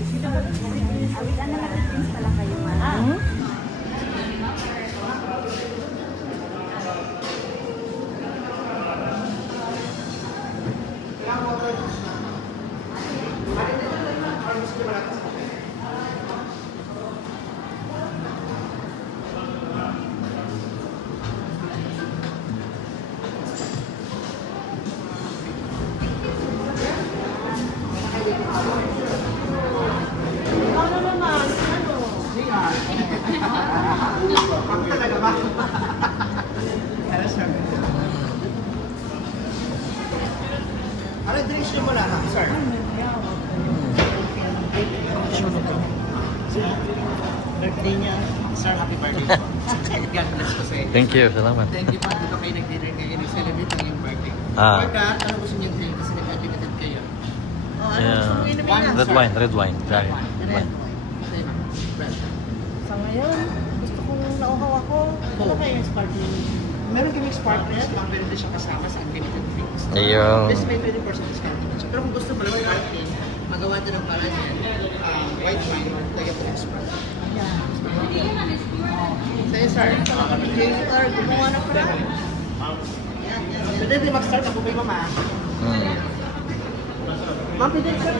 Awitan na mag-distance pala kayo, ma'am. Ako talaga ba? Hello, sir. Ano dress niyo muna, ha, sir? Birthday niya. Sir, happy birthday po. God bless po sa inyo. Thank you, salamat. Thank you po. Dito kayo nag-dinner ngayon. Nag-celebrate ang iyong birthday. Ah. For that, ano gusto niyo drink? Kasi nag-admitted kayo. Oh, ano Yeah. gusto mong inumin na? Red wine, red wine. Red Sorry. wine. Red wine. Sa'yo na. Red. Sa ngayon, gusto kong nauhaw ako. Ano kaya yung sparkling? Meron kaming sparklers lang, pero hindi siya kasama sa unlimited drinks. Ayun. This may 20% discount naman siya. Pero kung gusto mo lang sparkling, magawa ito ng parang yan, white wine, lagyan po ng sprite. Ayan. Sa'yo, sir. Sir, gumawa na pala. Pwede din mag-start ako kay mama. Mm. Ma'am, pwede sir.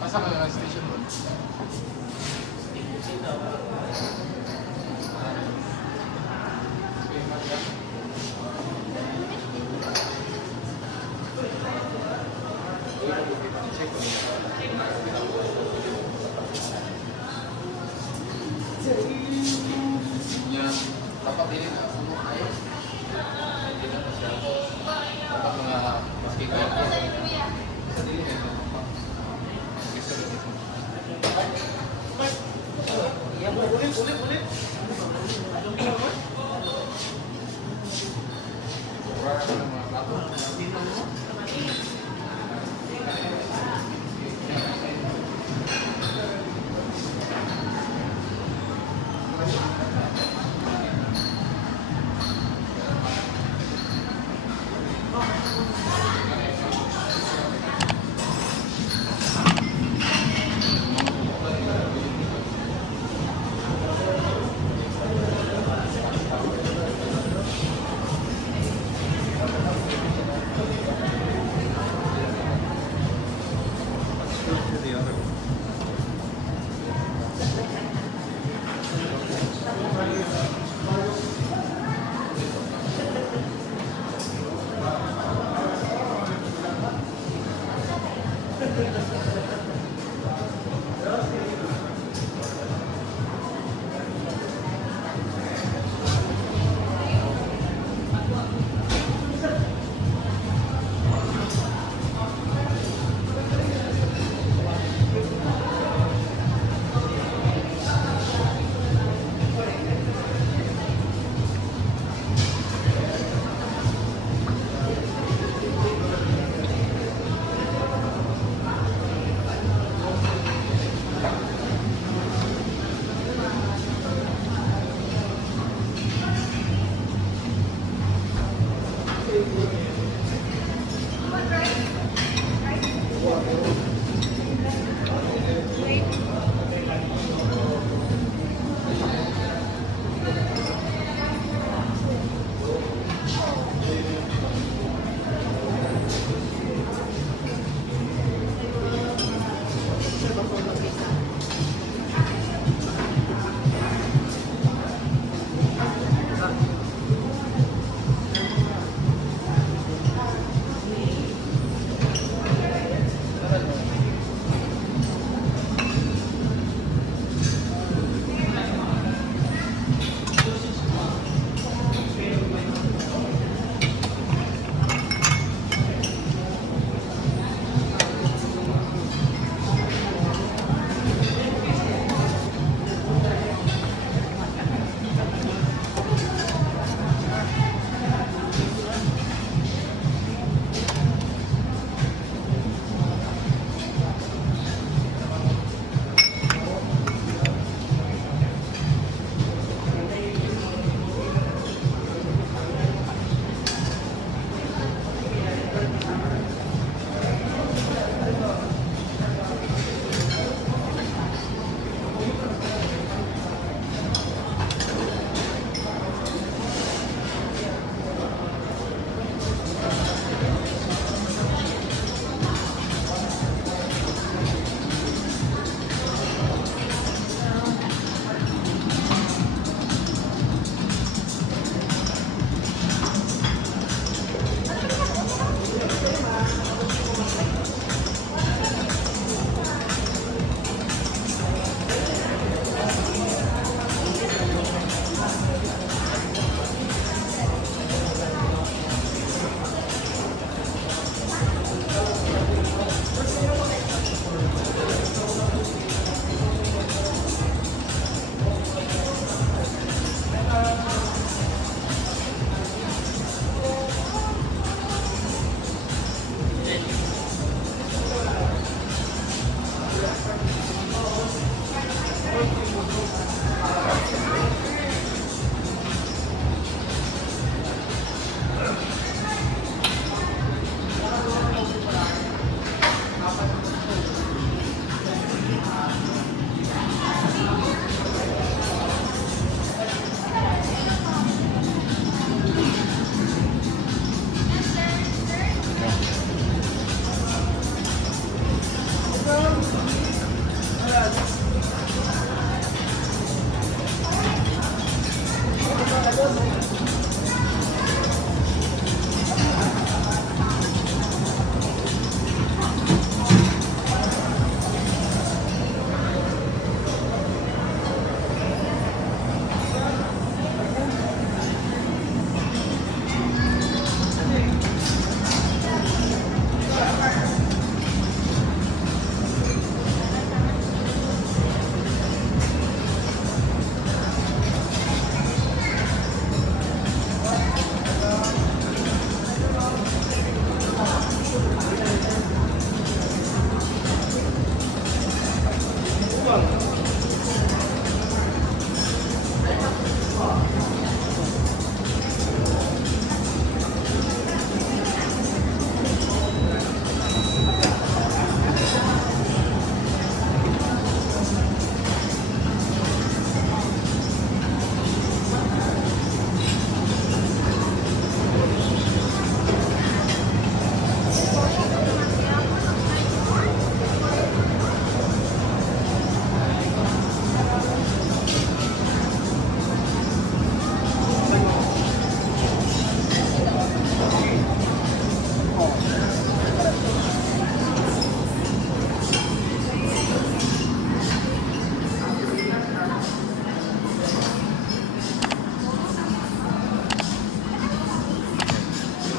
Pasa ka ng station mo. Yan. Dapat din na ano kayo. Hindi na siya. Dapat mga maski kayo. Sa dili na ito. Ulit. Wala ka ng mga plato.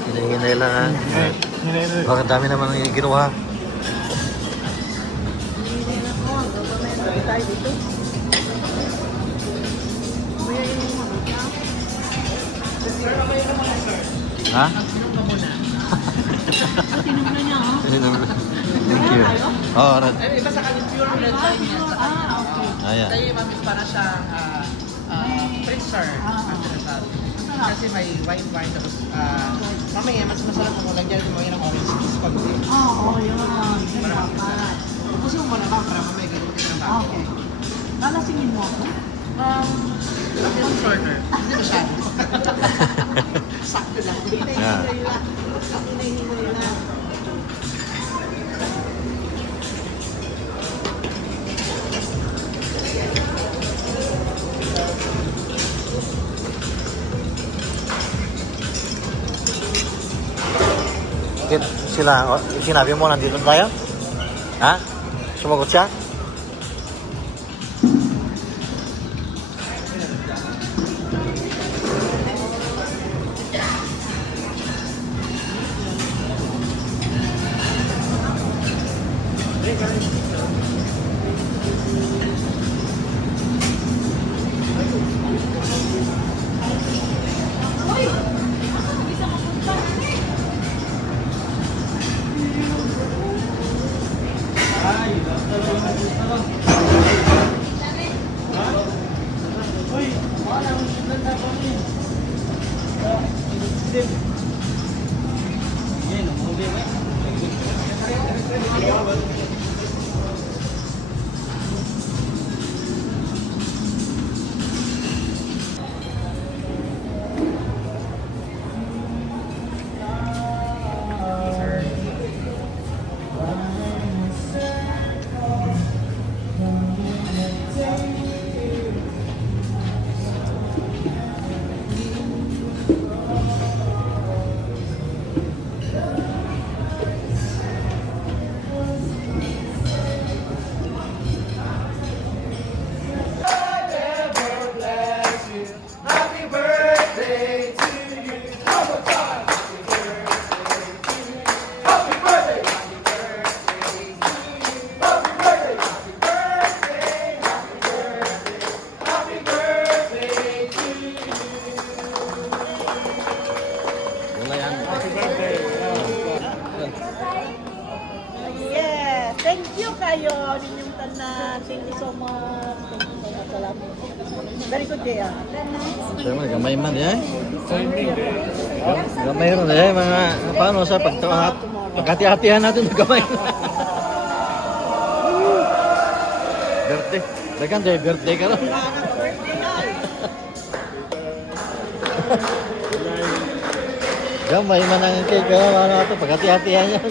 Hinahinay lang ha. Bakit dami naman ang ginawa? Hindi na ako. Gagawin tayo dito. Kuya yung mga Ha? tinignan niya, ha? Thank you. Oo, Rod. Ay, iba sa kanya pure red wine yan. Okay. Ayan. Tayo ma'am is para siyang freezer ang sinasabi. Kasi may white wine tapos mamaya mas masarap kung lagyan mo yun ng orange juice pag Oo, yun. Yun dapat. Tapos yung muna ba para mamaya gano'n din ang bago. Okay. Lalasingin mo ako? Yung shorter. Hindi masyado. Sakto lang. Yeah. Hinahinay lang. Sila, sinabi mo nandito tayo? Ha? Sumagot siya? Yeah, thank you kayo. Ninyong tanan. Thank you so much. Thank you so much. Salamat. Very good day, ah. Siyempre, gamay man eh. Gamay rin eh. Mga, paano sa pagkati-hatihan natin ng gamay. Birthday. Dagan tayo, birthday ka lang. Gamay man ang cake. Ano ito, pagkati-hatihan yan.